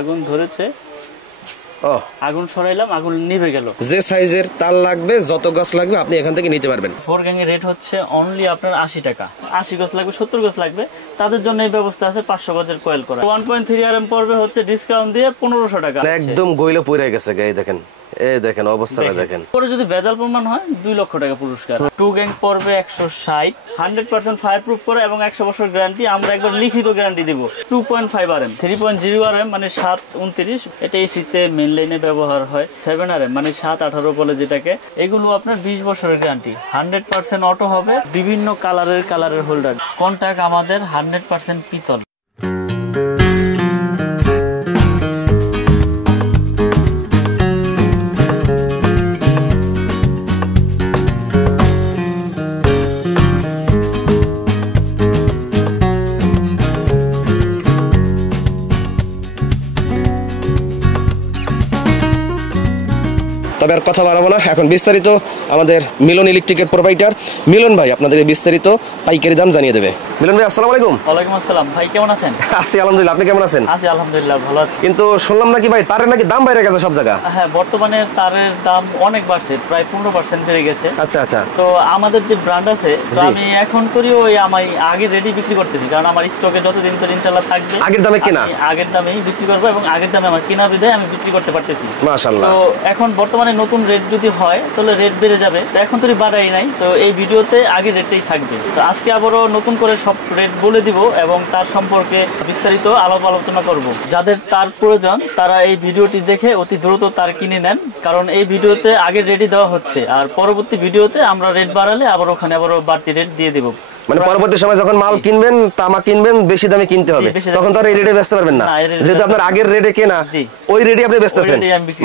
আগুন ধরেছে, আগুন সরাইলাম, আগুন নিভে গেল। যে সাইজের তার লাগবে, যত গাছ লাগবে আপনি এখান থেকে নিতে পারবেন। 4 গ্যাং এর রেট হচ্ছে অনলি আপনার 80 টাকা। 80 গাছ লাগবে, 70 গাছ লাগবে, তাদের জন্য এই ব্যবস্থা আছে 500 গজের কয়েল করা। 1.3 RM পড়বে হচ্ছে ডিসকাউন্ট দিয়ে 1500 টাকা। একদম গইলে পড়ে গেছে গায়ে, দেখেন এই দেখেন অবস্থাটা দেখেন। পরে যদি ভেজাল প্রমাণ হয় 2 লক্ষ টাকা পুরস্কার। 2 গ্যাং পড়বে 160, 100% ফায়ার প্রুফ করে এবং 100 বছর গ্যারান্টি। আমরা একবার লিখিত গ্যারান্টি দেব। 2.5 RM, 3.0 RM মানে 729, এটা এসিতে মেইন লাইনে ব্যবহার হয়। 7 RM মানে 718 বলে যেটাকে, এগুলো আপনার 20 বছরের গ্যারান্টি। 100% অটো হবে, বিভিন্ন কালারের হোল্ডার। কন্টাক্ট আমাদের 100% পিতল। তবে আর কথা বাড়াবো না, এখন বিস্তারিত আমাদের মিলন ইলেকট্রিকের প্রোভাইডার মিলন ভাই আপনাদের এই বিস্তারিত পাইকারি দাম জানিয়ে দেবে। মিলন ভাই আসসালামু আলাইকুম। ওয়ালাইকুম আসসালাম ভাই, কেমন আছেন? আছি আলহামদুলিল্লাহ, আপনি কেমন আছেন? আছি আলহামদুলিল্লাহ, ভালো আছি। কিন্তু শুনলাম নাকি ভাই তারের নাকি দাম বেড়ে গেছে সব জায়গা? হ্যাঁ, বর্তমানে তারের দাম অনেক বাড়ছে, প্রায় 15% বেড়ে গেছে। আচ্ছা আচ্ছা। তো আমাদের যে ব্র্যান্ড আছে, তো আমি এখন করি ওই আমি আগে রেডি বিক্রি করতেছি, কারণ আমার স্টকে যতদিন তো ইনশাআল্লাহ থাকবে। আগের দামে কেনা, আগের দামেই বিক্রি করবো এবং আগের দামে আমার কেনা বিধায় আমি বিক্রি করতে পারতেছি মাশাআল্লাহ। তো এখন বর্তমানে নতুন রেট যদি হয় তাহলে রেট বেড়ে যাবে, তো এখন তো বাড়াই নাই, তো এই ভিডিওতে আগে রেটটাই থাকবে। তো আজকে আবারও নতুন করে সব রেট বলে দিব এবং তার সম্পর্কে বিস্তারিত আলোচনা করব। যাদের তার প্রয়োজন তারা এই ভিডিওটি দেখে অতি দ্রুত তার কিনে নেন, কারণ এই ভিডিওতে আগে রেটই দেওয়া হচ্ছে, আর পরবর্তী ভিডিওতে আমরা রেট বাড়ালে আবার ওখানে আবারও বাড়তি রেট দিয়ে দেবো। মানে পরবর্তী সময় যখন মাল কিনবেন, তামা কিনবেন, বেশি দামে কিনতে হবে, তখন তো আর এই রেটে বেচতে পারবেন না, যেহেতু আপনার আগের রেটে কেনা ওই রেটে আপনি বেচতেছেন।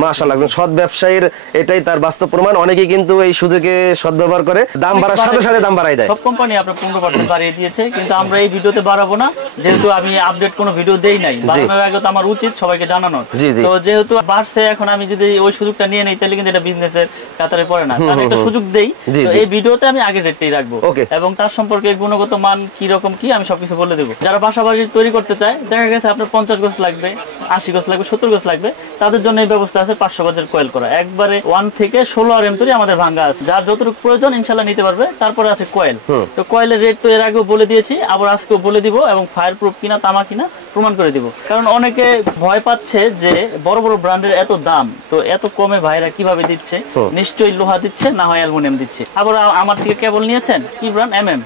মাশাআল্লাহ, একজন সৎ ব্যবসায়ীর এটাই তার বাস্তব প্রমাণ। অনেকেই কিন্তু এই সুযোগে সদ্ব্যবহার করে, দাম বাড়ার সাথে সাথে দাম বাড়াই দেয়। সব কোম্পানি আপনার 15% বাড়িয়ে দিয়েছে, কিন্তু আমরা এই ভিডিওতে বাড়াবো না, যেহেতু আমি আপডেট কোনো ভিডিও দেই নাই। বাড়ানোর আগে তো আমার উচিত সবাইকে জানানো। তো যেহেতু বাড়ছে, এখন আমি যদি ওই সুযোগটা নিয়ে নেই তাহলে কিন্তু এটা বিজনেসের কাতারে পড়ে না, কারণ একটা সুযোগ দেই। তো এই ভিডিওতে আমি আগের রেটটাই রাখবো এবং তার সম্পর্কে গুণগত মান কি রকম কি আমি সবকিছু বলে দেবো। যারা বাসা বাড়ি তৈরি করতে চায়, দেখা গেছে আপনার 50 গজ লাগবে, 80 গজ লাগবে, 70 গজ লাগবে, তাদের জন্য এই ব্যবস্থা আছে 500 গজের কয়েল করা। একবারে 1 থেকে 16 RM তৈরি আমাদের ভাঙ্গা আছে, যার যতটুকু প্রয়োজন ইনশাল্লাহ নিতে পারবে। তারপরে আছে কয়েল। তো কয়েলের রেট তো এর আগেও বলে দিয়েছি, আবার আজকেও বলে দিব, এবং ফায়ার প্রুফ কিনা তামা কিনা প্রমাণ করে দিব। কারণ অনেকে ভয় পাচ্ছে যে বড় বড় ব্র্যান্ডের এত দাম, তো এত কমে ভাইরা কিভাবে দিচ্ছে, নিশ্চয়ই লোহা দিচ্ছে, না হয় অ্যালুমিনিয়াম দিচ্ছে। আবার আমার থেকে কেবল নিয়েছেন কি ব্র্যান্ড MM,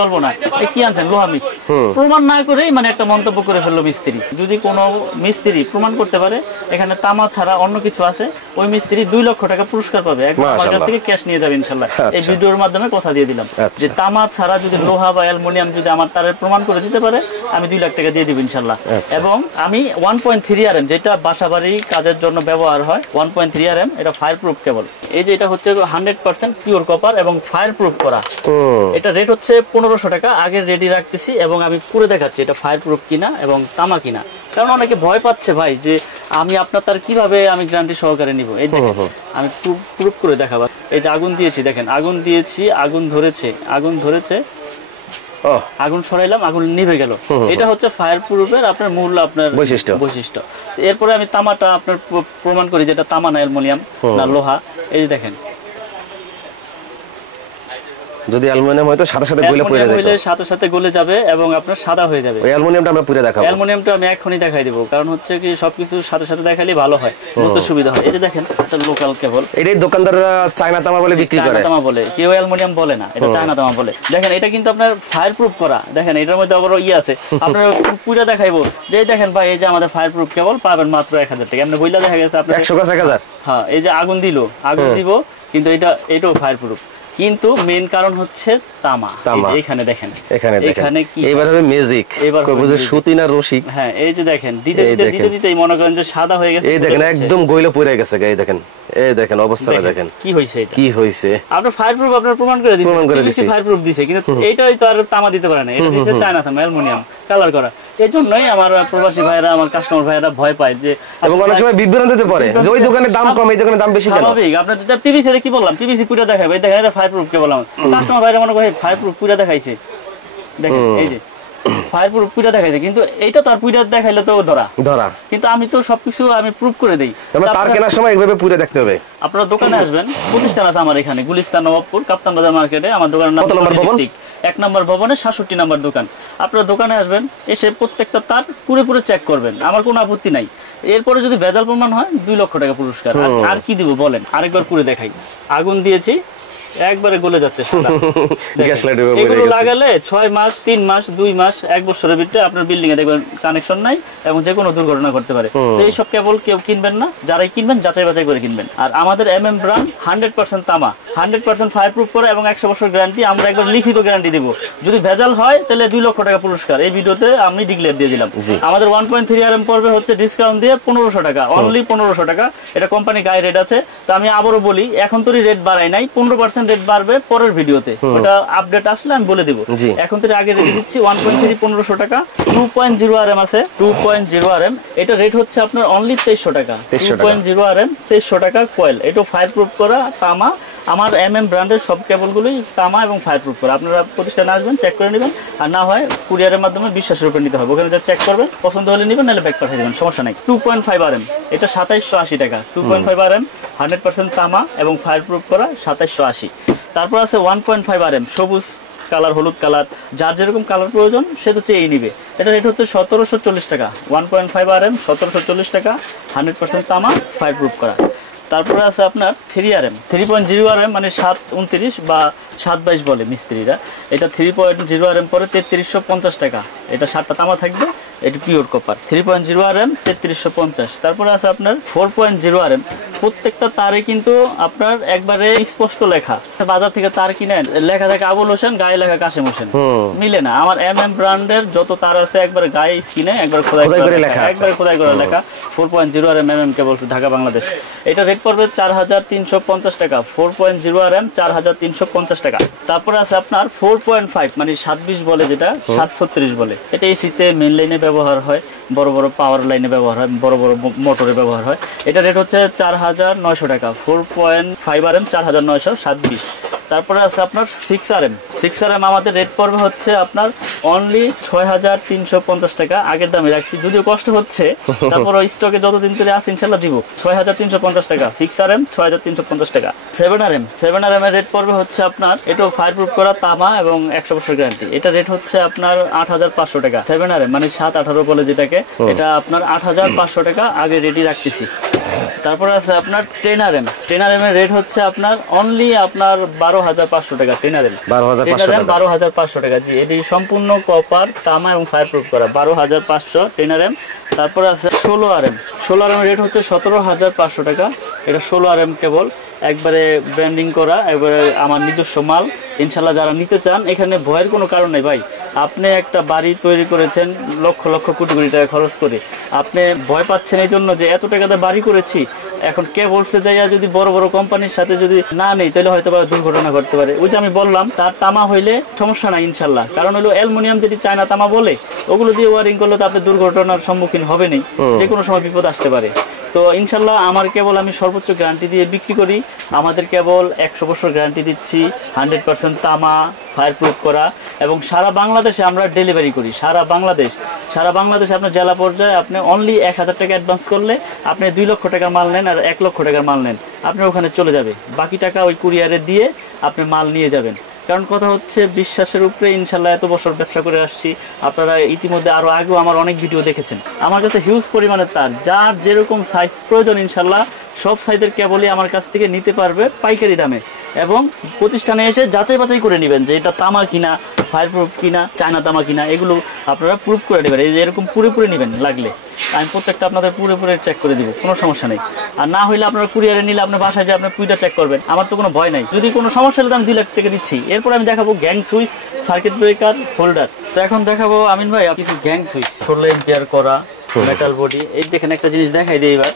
চলবো না, কি আনছেন লোহা মিক্স। প্রমাণ না করেই মানে একটা মন্তব্য করে ফেললো মিস্ত্রি। যদি কোনো মিস্ত্রি প্রমাণ করতে পারে এখানে তামা ছাড়া অন্য কিছু আছে, ওই মিস্ত্রি 2 লক্ষ টাকা পুরস্কার পাবে, আমার কাছ থেকে ক্যাশ নিয়ে যাবে ইনশাল্লাহ। এই ভিডিওর মাধ্যমে কথা দিয়ে দিলাম যে তামা ছাড়া যদি লোহা বা অ্যালুমিনিয়াম যদি আমার তারের প্রমাণ করে দিতে পারে, আমি 2 লাখ টাকা দিয়ে দিব ইনশাল্লাহ। এবং আমি 1.3 RM, যেটা বাসাবাড়ি কাজের জন্য ব্যবহার হয়, 1.3 RM, এটা ফায়ার প্রুফ কেবল। এই যে এটা হচ্ছে 100% পিওর কপার এবং ফায়ার প্রুফ করা। এটা রেট হচ্ছে 1500 টাকা। আগে রেডি রাখতেছি এবং আমি পুরো দেখাচ্ছি এটা ফায়ার প্রুফ কিনা এবং তামা কিনা, কারণ অনেকে ভয় পাচ্ছে ভাই যে আমি আপনার তার কিভাবে আমি গ্যারান্টি সহকারে নিব। এই দেখেন আমি প্রুফ করে দেখাবো। এই যে আগুন দিয়েছি, দেখেন আগুন দিয়েছি, আগুন ধরেছে, আগুন সরাইলাম, আগুন নিভে গেল। এটা হচ্ছে ফায়ার প্রুফের আপনার মূল আপনার বৈশিষ্ট্য। এরপরে আমি তামাটা আপনার প্রমাণ করি যেটা তামা না অ্যালুমিনিয়াম না লোহা। এই যে দেখেন, যদি অ্যালুমিনিয়াম হয় তো সাথে সাথে গলে পড়ে যাবে, সাথে সাথে গলে যাবে এবং আপনার সাদা হয়ে যাবে। ওই অ্যালুমিনিয়ামটা আমরা পুরো দেখাবো। অ্যালুমিনিয়ামটা আমি এখনই দেখাই দেব, কারণ হচ্ছে কি সবকিছু সাথে সাথে দেখালে ভালো হয়, বুঝতে সুবিধা হয়। এই যে দেখেন এটা লোকাল কেবল, এটাই দোকানদাররা চায়না তামা বলে বিক্রি করে, চায়না তামা বলে, কেউ অ্যালুমিনিয়াম বলে না, এটা চায়না তামা বলে। দেখেন এটা কিন্তু আপনার ফায়ার প্রুফ করা। দেখেন এটার মধ্যে আবার আছে, আপনার পুরো দেখাইবো। যে দেখেন ভাই, এই যে আমাদের ফায়ার প্রুফ কেবল পাবেন মাত্র 1000 টাকা। এমনি বইলা দেখা গেছে আপনার 100 কাছে 1000। হ্যাঁ, এই যে আগুন দিব, কিন্তু এটাও ফায়ার প্রুফ, কিন্তু মেইন কারণ হচ্ছে তামা। এখানে দেখেন, এখানে কি এবার হবে ম্যাজিক, কই বুঝে সুতি না রশি। হ্যাঁ, এই যে দেখেন দিতেই মনে করেন যে সাদা হয়ে গেছে। এই দেখেন একদম গইলে পড়ে গেছে গায়ে, দেখেন এই দেখেন অবস্থাটা দেখেন কি হইছে। এটা কি হইছে, আপনার ফায়ার প্রুফ আপনার প্রমাণ করে দিয়েছে, ফায়ার প্রুফ দিয়েছে, কিন্তু এইটাই তো আর তামা দিতে পারে না, এটা দিয়েছে চায়না তামা অ্যালুমিনিয়াম কালার করা। এই জন্যই আমার প্রবাসী ভাইরা, আমার কাস্টমার ভাইরা ভয় পায় যে, এবং অনেক সময় বিভ্রান্তিতে পড়ে যে ওই দোকানে দাম কম, এই দোকানে দাম বেশি কেন। স্বাভাবিক, আপনার যেটা পিভিসি কি বললাম, পিভিসি পুরো দেখাবে, দেখেন এটা ফায়ার প্রুফ কে বললাম, কাস্টমার ভাইরা মনে করে ফায়ার প্রুফ পুরো দেখাইছে। দেখেন এই যে ফায়ারপ্রুফ পুইটা দেখাইছে, কিন্তু এইটা তার পুইটা দেখাইলে তো ধরা, কিন্তু আমি তো সবকিছু আমি প্রুফ করে দেই। তার কেনার সময় এইভাবে পুইটা দেখতে হবে। আপনারা দোকানে আসবেন, প্রতিষ্ঠান আছে আমার এখানে গুলিস্তান নবাবপুর কাপ্তান বাজার মার্কেটে। আমার দোকানের নাম 1 নম্বর ভবনে 67 নম্বর দোকান। আপনারা দোকানে আসবেন, এসে প্রত্যেকটা তার পুরো চেক করবেন, আমার কোনো আপত্তি নাই। এরপরে যদি ভেজাল প্রমাণ হয় 2 লক্ষ টাকা পুরস্কার। আর কি দিব বলেন? আরেকবার পুরো দেখাই। আগুন দিয়েছি, একবারে গলে যাচ্ছে এগুলো লাগালে 6 মাস 3 মাস 2 মাস 1 বছরের ভিতরে আপনার বিল্ডিং এ দেখবেন কানেকশন নাই এবং যে কোনো দুর্ঘটনা করতে পারে। তো এইসব কেবল কেউ কিনবেন না, যারাই কিনবেন যাচাই বাছাই করে কিনবেন। আর আমাদের MM ব্র্যান্ড 100% তামা, 100% ফায়ারপ্রুফ করা এবং 100 বছর গ্যারান্টি। আমরা একবার লিখিত গ্যারান্টি দেব, যদি ভেজাল হয় তাহলে 2 লক্ষ টাকা পুরস্কার। এই ভিডিওতে আমি ডিক্লেয়ার দিয়ে দিলাম। আমাদের 1.3 RM পড়বে হচ্ছে ডিসকাউন্ট দিয়ে 1500 টাকা, অনলি 1500 টাকা। এটা কোম্পানি গায়ে রেট আছে। তো আমি আবারও বলি, এখন তো রেট বাড়াই নাই, 15% রেট বাড়বে পরের ভিডিওতে, ওটা আপডেট আসলে আমি বলে দেব। এখন তো আগে রেট দিচ্ছি 1.3 1500 টাকা। 2.0 RM আছে, 2.0 RM, এটা রেট হচ্ছে আপনার অনলি 2300 টাকা। 2.0 RM 2300 টাকা কয়েল। এটা ফায়ারপ্রুফ করা তামা। আমার MM ব্র্যান্ডের সব কেবলগুলোই তামা এবং ফায়ারপ্রুফ করা। আপনারা প্রতিষ্ঠানে আসবেন, চেক করে নেবেন, আর না হয় কুরিয়ারের মাধ্যমে বিশ্বাসের উপর নিতে হবে। ওখানে যা চেক করবেন, পছন্দ হলে নেবেন, নাহলে ব্যাক পাঠিয়ে দেবেন, সমস্যা নাই। 2.5 RM, এটা 2780 টাকা। 2.5 RM 100% তামা এবং ফায়ারপ্রুফ করা 2780। তারপর আছে 1.5 RM, সবুজ কালার, হলুদ কালার, যার যেরকম কালার প্রয়োজন সে তো চেয়েই নিবে। এটা রেট হচ্ছে 1740 টাকা। 1.5 RM 1740 টাকা, 100% তামা, ফায়ারপ্রুফ করা। তারপরে আছে আপনার 3 RM, 3.0 RM মানে 729 বা 722 বলে মিস্ত্রিরা। এটা 3.0 RM পরে 3350 টাকা। এটা 7টা তামা থাকবে, এটা পিওর কপার। 3.0 RM 3350। তারপরে আছে আপনার 4.0 RM, প্রত্যেকটা তারে কিন্তু আপনার একবারে স্পষ্ট লেখা। বাজার থেকে তার কিনে লেখা থাকে আবুল হোসেন, গায়ে লেখা কাশেম হোসেন, মিলে না। আমার MM ব্র্যান্ডের যত তার আছে একবার গায়ে স্কিনে একবার খোদাই করে লেখা, একবার খোদাই করে লেখা। 4.0 RM MM কেবল ঢাকা বাংলাদেশ। এটা রেট পড়বে 4350 টাকা। 4.0 RM 4350 টাকা। তারপরে আছে আপনার 4.5 মানে 720 বলে, যেটা 736 বলে। এটা এসিতে মেইন লাইনে ব্যবহার হয়, বড় বড় পাওয়ার লাইনে ব্যবহার হয়, বড় বড় মোটরে ব্যবহার হয়। এটা রেট হচ্ছে 4900 টাকা। 4.5 RM 4927। তারপরে আছে আপনার 6 RM। 6 RM আমাদের রেট পড়বে হচ্ছে আপনার অনলি 6350 টাকা। আগের দামে রাখছি, যদিও কষ্ট হচ্ছে, তারপর স্টকে যতদিন ধরে আছে ইনশাআল্লাহ দিব। 6350 টাকা 6 RM, 6350 টাকা। 7 RM, 7 RM এর রেট পড়বে হচ্ছে আপনার, এটা ফায়ারপ্রুফ করা তামা এবং 100 বছর গ্যারান্টি। এটা রেট হচ্ছে আপনার 8500 টাকা। 7 RM মানে 718 বলে যেটাকে, এটা আপনার 8500 টাকা আগে রেডি রাখতেছি। তারপরে আছে আপনার 10 RM। 10 RM এর রেট হচ্ছে আপনার অনলি আপনার 12500 টাকা। 10 RM 12500 টাকা। জি, এটি সম্পূর্ণ কপার, তামা এবং ফায়ারপ্রুফ করা। 12500 10 RM। তারপরে আছে 16 RM। 16 RM এর রেট হচ্ছে 17500 টাকা। এটা 16 RM কেবল, একবারে ব্র্যান্ডিং করা, একবারে আমার নিজস্ব মাল। ইনশাআল্লাহ যারা নিতে চান, এখানে ভয়ের কোনো কারণ নেই ভাই। আপনি একটা বাড়ি তৈরি করেছেন লক্ষ লক্ষ কোটি কোটি টাকা খরচ করে, আপনি ভয় পাচ্ছেন এই জন্য যে এত টাকাতে বাড়ি করেছি, এখন কে বলছে যাইয়া যদি বড় বড় কোম্পানির সাথে যদি না নেই তাহলে হয়তো দুর্ঘটনা ঘটতে পারে। ওই যে আমি বললাম, তার তামা হইলে সমস্যা নাই ইনশাল্লাহ, কারণ হলো অ্যালুমিনিয়াম যেটি চায়না তামা বলে, ওগুলো দিয়ে ওয়ারিং করলে তো আপনি দুর্ঘটনার সম্মুখীন হবেনই, যে কোনো সময় বিপদ আসতে পারে। তো ইনশাল্লাহ আমার কেবল আমি সর্বোচ্চ গ্যারান্টি দিয়ে বিক্রি করি। আমাদের কেবল 100 বছর গ্যারান্টি দিচ্ছি, 100% তামা, ফায়ারপ্রুফ করা, এবং সারা বাংলাদেশে আমরা ডেলিভারি করি। সারা বাংলাদেশে আপনার জেলা পর্যায়ে আপনি অনলি 1000 টাকা অ্যাডভান্স করলে আপনি 2 লক্ষ টাকার মাল নেন আর 1 লক্ষ টাকার মাল নেন, আপনার ওখানে চলে যাবে। বাকি টাকা ওই কুরিয়ারে দিয়ে আপনি মাল নিয়ে যাবেন। কারণ কথা হচ্ছে বিশ্বাসের উপরে ইনশাল্লাহ এত বছর ব্যবসা করে আসছি। আপনারা ইতিমধ্যে আরো আগেও আমার অনেক ভিডিও দেখেছেন। আমার কাছে হিউজ পরিমাণের তার, যার যেরকম সাইজ প্রয়োজন ইনশাল্লাহ সব সাইজের কেবলই আমার কাছ থেকে নিতে পারবে পাইকারি দামে, এবং প্রতিষ্ঠানে এসে যাচাই বাছাই করে নেবেন যে এটা তামা কিনা, ফায়ারপ্রুফ কিনা, চায়না তামা কিনা, এগুলো আপনারা প্রুফ করে নেবেন। এই যে এরকম পুরোপুরি নেবেন, লাগলে আমি প্রত্যেকটা আপনাদের পুরোপুরি চেক করে দিব, কোনো সমস্যা নেই। আর না হইলে আপনারা কুরিয়ারে নিলে আপনার বাসায় যে আপনার পুইটা চেক করবেন, আমার তো কোনো ভয় নাই। যদি কোনো সমস্যা হলে আমি 2 লাখ টাকা দিচ্ছি। এরপর আমি দেখাবো gang switch, circuit breaker, holder. তো এখন দেখাবো আমিন ভাই কিছু গ্যাং সুইচ, 16 এম্পিয়ার করা মেটাল বডি। এই দেখেন একটা জিনিস দেখাই দিই এবার।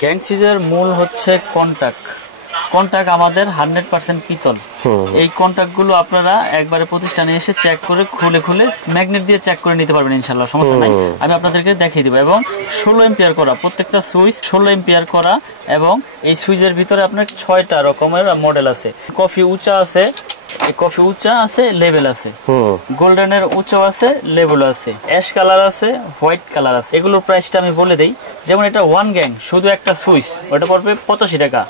গ্যাং সুইচের মূল হচ্ছে কন্টাক্ট আমাদের 100% পিতল। এই কন্টাক্ট গুলো আপনারা একবারে প্রতিষ্ঠানে এসে চেক করে খুলে ম্যাগনেট দিয়ে চেক করে নিতে পারবেন ইনশাআল্লাহ, সমস্যা নাই। আমি আপনাদেরকে দেখিয়ে দিব। এবং 16 এম্পিয়ার করা, প্রত্যেকটা সুইচ 16 এম্পিয়ার করা, এবং এই সুইচের ভিতরে আপনার 6টা রকমের মডেল আছে। কফি উঁচা আছে, এই কফি উঁচা আছে, লেভেল আছে, গোল্ডেনের উঁচা আছে, লেভেল আছে, অ্যাশ কালার আছে, হোয়াইট কালার আছে। এগুলোর প্রাইসটা আমি বলে দেই। যেমন এটা 1 গ্যাং শুধু একটা সুইচ, ওটা পড়বে 85 টাকা।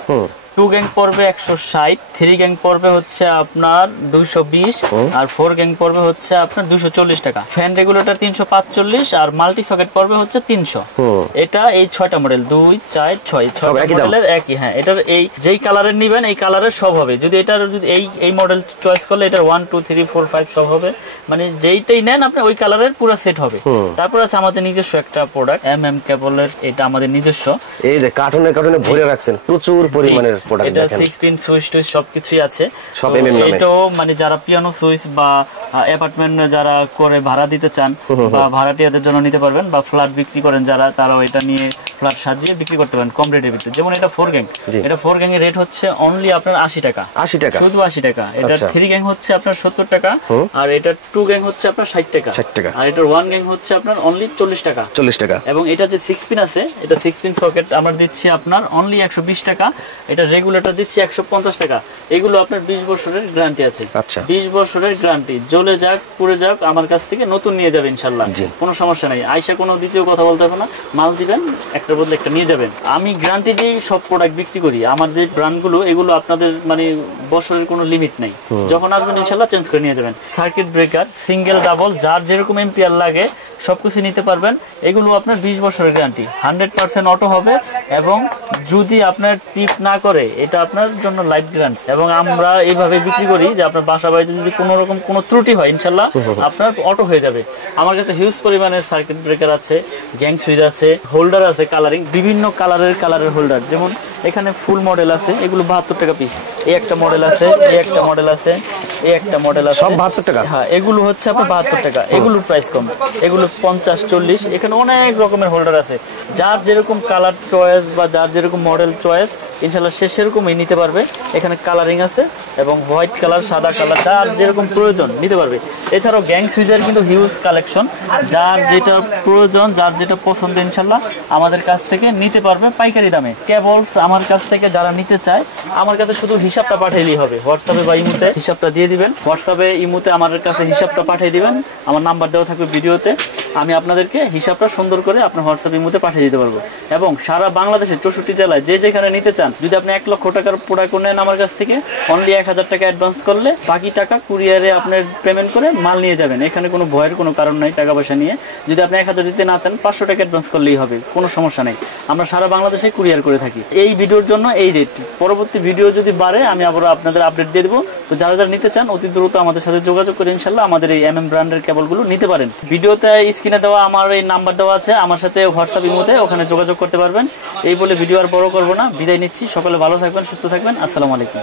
2 গ্যাং পড়বে 160, 3 গ্যাং পড়বে হচ্ছে আপনার 220, আর 4 গ্যাং পড়বে হচ্ছে আপনার 240 টাকা। ফ্যান রেগুলেটর 345, আর মাল্টি সকেট পড়বে হচ্ছে 300। এটা এই 6টা মডেল, 2 4 6 মডেলের একই। হ্যাঁ, এটার এই যেই কালারের নেবেন এই কালারের সব হবে। যদি এটার যদি এই মডেল চয়েস করলে এটার 1 2 3 4 5 সব হবে, মানে যেইটাই নেন আপনি ওই কালারের পুরো সেট হবে। তারপর আছে আমাদের নিজস্ব একটা প্রোডাক্ট MM কেবলের, এটা আমাদের নিজস্ব। এই যে কার্টুনে কার্টুনে ভরে রাখছেন প্রচুর পরিমাণের প্রোডাক্ট, এটা 6 পিন সুইচ টুইচ সবকিছুই আছে সব MM নামে। এটাও মানে যারা পিয়ানো সুইচ বা অ্যাপার্টমেন্ট যারা করে ভাড়া দিতে চান বা ভাড়াটিয়াদের জন্য নিতে পারবেন, বা ফ্ল্যাট বিক্রি করেন যারা, তারাও এটা নিয়ে ফ্ল্যাট সাজিয়ে বিক্রি করতে পারেন কম রেটের ভিতরে। যেমন এটা 4 গ্যাং, এটা 4 গ্যাং এর রেট হচ্ছে অনলি আপনার 80 টাকা, 80 টাকা, শুধু 80 টাকা। এটা 3 গ্যাং হচ্ছে আপনার 70 টাকা, আর এটা 2 গ্যাং হচ্ছে আপনার 60 টাকা, 60 টাকা, আর এটা 1 গ্যাং হচ্ছে আপনার অনলি 40 টাকা, 40 টাকা। এবং এটা যে 6 পিন আছে, এটা 6 পিন সকেট আমরা দিচ্ছি আপনার অনলি 120 টাকা। এটা রেগুলেটর দিচ্ছি 150 টাকা। এগুলো আপনার 20 বছরের গ্যারান্টি আছে। আচ্ছা, 20 বছরের গ্যারান্টি, জ্বলে যাক পুড়ে যাক আমার কাছ থেকে নতুন নিয়ে যাবেন ইনশাআল্লাহ, কোনো সমস্যা নাই। আয়শা কোনো দ্বিতীয় কথা বলতে হবে না, মাল দিবেন একটার বদলে একটা নিয়ে যাবেন। আমি গ্যারান্টি দিয়ে সব প্রোডাক্ট বিক্রি করি। আমার যে ব্র্যান্ডগুলো এগুলো আপনাদের মানে বছরের কোনো লিমিট নাই, যখন আসবেন ইনশাআল্লাহ চেঞ্জ করে নিয়ে যাবেন। সার্কিট ব্রেকার সিঙ্গেল ডাবল যার যেরকম এম্পিয়ার লাগে সবকিছু নিতে পারবেন। এগুলো আপনার 20 বছরের গ্যারান্টি, 100% অটো হবে, এবং যদি আপনার টিপ না করে এটা আপনার জন্য লাইফ গ্যারান্টি। এবং আমরা এইভাবে বিক্রি করি যে আপনার বাসা বাড়িতে যদি কোনো রকম কোনো ত্রুটি হয় ইনশাআল্লাহ আপনার অটো হয়ে যাবে। আমার কাছে হিউজ পরিমাণের সার্কিট ব্রেকার আছে, গ্যাং সুইচ আছে, হোল্ডার আছে, কালারিং বিভিন্ন কালারের হোল্ডার। যেমন এখানে ফুল মডেল আছে, এগুলো 72 টাকা পিস। এই একটা মডেল আছে, এই একটা মডেল আছে, এই একটা মডেল আছে, সব 72 টাকা। হ্যাঁ, এগুলো হচ্ছে আপনার 72 টাকা। এগুলোর প্রাইস কম, এগুলো 50 40। এখানে অনেক রকমের হোল্ডার আছে, যার যেরকম কালার চয়েস বা যার যেরকম মডেল চয়েস ইনশাআল্লাহ সে সেরকমই নিতে পারবে। এখানে কালারিং আছে এবং হোয়াইট কালার, সাদা কালার, যার যেরকম প্রয়োজন নিতে পারবে। এছাড়াও গ্যাং সুইচের কিন্তু হিউজ কালেকশন, যার যেটা প্রয়োজন যার যেটা পছন্দ ইনশাআল্লাহ আমাদের কাছ থেকে নিতে পারবে পাইকারি দামে। কেবলস আমার কাছ থেকে যারা নিতে চায় আমার কাছে শুধু হিসাবটা পাঠাইলেই হবে। হোয়াটসঅ্যাপে বা ইমোতে হিসাবটা দিয়ে দিবেন, হোয়াটসঅ্যাপে ইমোতে আমার কাছে হিসাবটা পাঠিয়ে দিবেন, আমার নাম্বার দেওয়া থাকবে ভিডিওতে। আমি আপনাদেরকে হিসাবটা সুন্দর করে আপনার হোয়াটসঅ্যাপ ইমোতে পাঠিয়ে দিতে পারবো। এবং সারা বাংলাদেশে 64 জেলায় যে যেখানে নিতে চান, যদি আপনি 1 লক্ষ টাকার প্রোডাক্ট নেন আমার কাছ থেকে, অনলি 1000 টাকা অ্যাডভান্স করলে বাকি টাকা কুরিয়ারে আপনার পেমেন্ট করে মাল নিয়ে যাবেন। এখানে কোনো ভয়ের কোনো কারণ নাই টাকা পয়সা নিয়ে। যদি আপনি 1000 দিতে না চান 500 টাকা অ্যাডভান্স করলেই হবে, কোনো সমস্যা নেই। আমরা সারা বাংলাদেশে কুরিয়ার করে থাকি। এই ভিডিওর জন্য এই রেট, পরবর্তী ভিডিও যদি বাড়ে আমি আবার আপনাদের আপডেট দিয়ে দেবো। তো যারা যারা নিতে চান অতি দ্রুত আমাদের সাথে যোগাযোগ করে ইনশাআল্লাহ আমাদের এই MM ব্র্যান্ডের কেবলগুলো নিতে পারেন। ভিডিওতে স্ক্রিনে দেওয়া আমার এই নাম্বার দেওয়া আছে, আমার সাথে হোয়াটসঅ্যাপ ইমোতে ওখানে যোগাযোগ করতে পারবেন। এই বলে ভিডিও আর বড় করবো না, বিদায় নিচ্ছি। সকলে ভালো থাকবেন, সুস্থ থাকবেন। আসসালামু আলাইকুম।